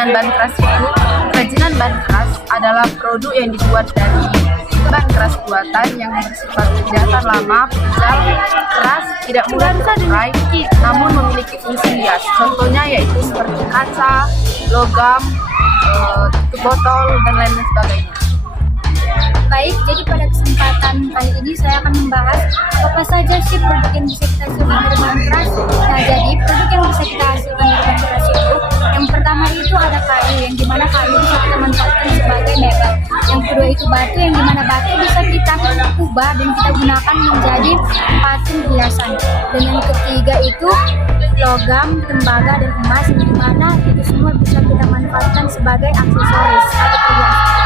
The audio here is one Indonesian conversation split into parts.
kerajinan bahan keras itu, kerajinan bahan keras adalah produk yang dibuat dari bahan keras buatan yang bersifat kejahatan lama, pujal, keras, tidak mudah terurai, namun memiliki fungsi hias. Contohnya yaitu seperti kaca, logam, tutup botol, dan lain sebagainya. Baik, jadi pada kesempatan kali ini saya akan membahas apa saja sih produk yang bisa kita hasilkan dari bahan keras. Nah, jadi produk yang bisa kita hasilkan dari bahan keras itu, yang pertama itu ada kayu, yang dimana kayu bisa kita manfaatkan sebagai mebel. Yang kedua itu batu, yang dimana batu bisa kita ubah dan kita gunakan menjadi patung hiasan. Dan yang ketiga itu logam, tembaga, dan emas, yang dimana itu semua bisa kita manfaatkan sebagai aksesoris atau perhiasan.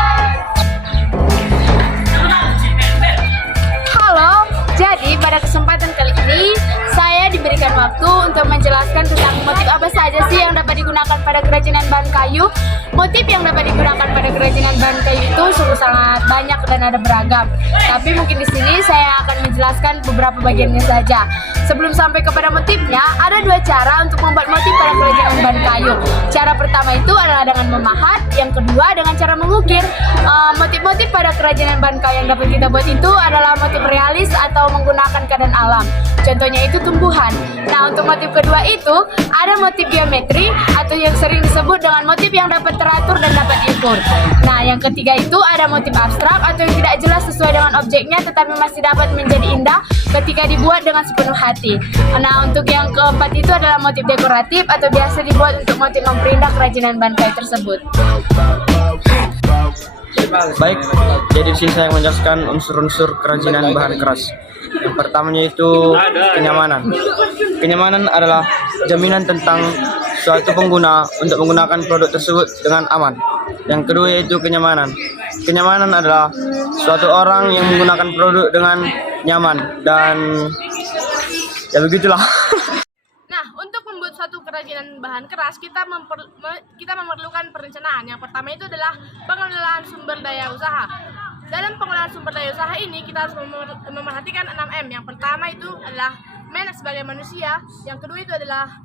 Jadi pada kesempatan kali ini saya diberikan waktu untuk menjelaskan tentang motif apa saja sih yang dapat digunakan pada kerajinan bahan kayu. Motif yang dapat digunakan pada kerajinan bahan kayu itu sungguh sangat banyak dan ada beragam. Tapi mungkin di sini saya akan menjelaskan beberapa bagiannya saja. Sebelum sampai kepada motifnya, ada dua cara untuk membuat motif pada kerajinan bahan kayu. Cara pertama itu adalah dengan memahat, yang kedua dengan cara mengukir. Motif-motif pada kerajinan bahan kayu yang dapat kita buat itu adalah motif realis atau menggunakan keadaan alam. Contohnya itu tumbuhan. Nah, untuk motif kedua itu ada motif geometri atau yang sering disebut dengan motif yang dapat teratur dan dapat diukur. Nah, yang ketiga itu ada motif abstrak atau yang tidak jelas sesuai dengan objeknya tetapi masih dapat menjadi indah ketika dibuat dengan sepenuh hati. Nah, untuk yang keempat itu adalah motif dekoratif atau biasa dibuat untuk motif memperindah kerajinan bahan kayu tersebut. Baik, jadi di sini saya menjelaskan unsur-unsur kerajinan bahan keras. Yang pertamanya itu kenyamanan. Kenyamanan adalah jaminan tentang suatu pengguna untuk menggunakan produk tersebut dengan aman. Yang kedua yaitu kenyamanan. Kenyamanan adalah suatu orang yang menggunakan produk dengan nyaman dan ya begitulah. Nah, untuk membuat suatu kerajinan bahan keras, kita memerlukan perencanaan. Yang pertama itu adalah pengelolaan sumber daya usaha. Dalam pengelolaan sumber daya usaha ini, kita harus memerhatikan 6M. Yang pertama itu adalah man sebagai manusia. Yang kedua itu adalah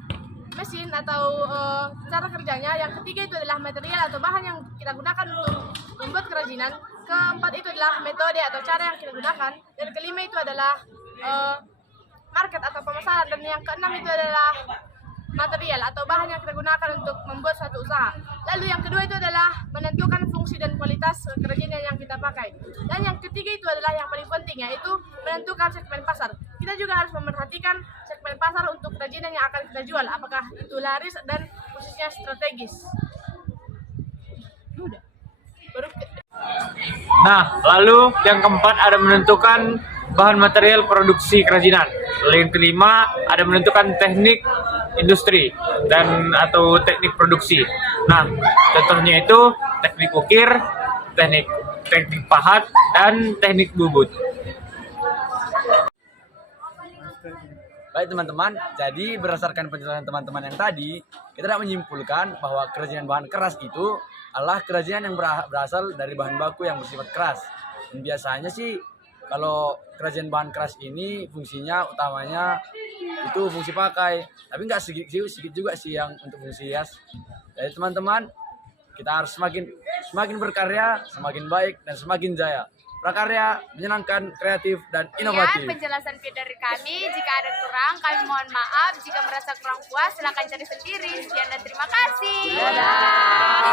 mesin atau cara kerjanya. Yang ketiga itu adalah material atau bahan yang kita gunakan untuk membuat kerajinan. Keempat itu adalah metode atau cara yang kita gunakan. Dan kelima itu adalah market atau pemasaran, dan yang keenam itu adalah material atau bahan yang kita gunakan untuk membuat suatu usaha. Lalu yang kedua itu adalah menentukan fungsi dan kualitas kerajinan yang kita pakai. Dan yang ketiga itu adalah yang paling penting, yaitu menentukan segmen pasar. Kita juga harus memerhatikan segmen pasar untuk kerajinan yang akan kita jual, apakah itu laris dan posisinya strategis. Nah, lalu yang keempat ada menentukan bahan material produksi kerajinan. Lalu yang kelima ada menentukan teknik industri dan atau teknik produksi. Nah, contohnya itu teknik ukir, teknik pahat, dan teknik bubut. Baik teman-teman, jadi berdasarkan penjelasan teman-teman yang tadi, kita dapat menyimpulkan bahwa kerajinan bahan keras itu adalah kerajinan yang berasal dari bahan baku yang bersifat keras. Dan biasanya sih kalau kerajinan bahan keras ini fungsinya utamanya itu fungsi pakai, tapi nggak sedikit juga sih yang untuk fungsi hias. Jadi teman-teman, kita harus semakin berkarya, semakin baik dan semakin jaya. Prakarya, menyenangkan, kreatif, dan inovatif. Sekian penjelasan dari kami. Jika ada kurang, kami mohon maaf. Jika merasa kurang puas, silakan cari sendiri. Sekian dan terima kasih. Dadah.